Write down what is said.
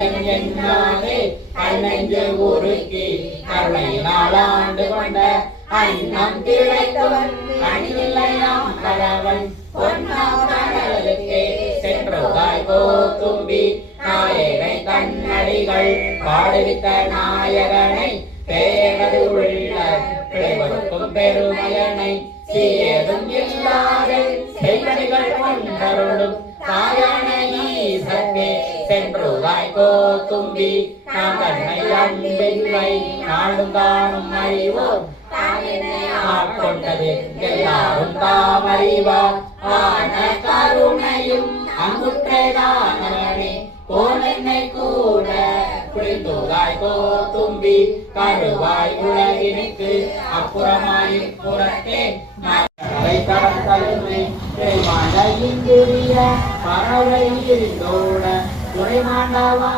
என்னாலே கண்ணெஞ்சு உருக்கி கருணையினால் ஆண்டு கொண்ட அன்னம் திளைத்தவன் கண்ணில்லையாம் கலவன் பொன்னாம் கடலுக்கே சென்றுதாய் கோத்தும்பி நாயகனை தன்னடிகள் பாடுவித்த நாயகனை பேரது உள்ள பிழைவருக்கும் பெருமையனை சீயதும் இல்லாத செய்வடிகள் கொண்டருளும் தாயான ஈசத்தே சென்றுதாய் கோத்தும்பி நாம் தன்னை அன்பில்லை நாடும் தானும் அறிவோம் ஆட்கொண்டது எல்லாரும் தாமறிவார் ஆன கருணையும் அங்குற்றேதானவனே போனென்னை கூட புரிந்துதாய் கோத்தும்பி கருவாய் உலகினுக்கு அப்புறமாய் புறத்தே கடற்கலுமே மழையின் பறவை இருந்தோட துறை மாண்டவா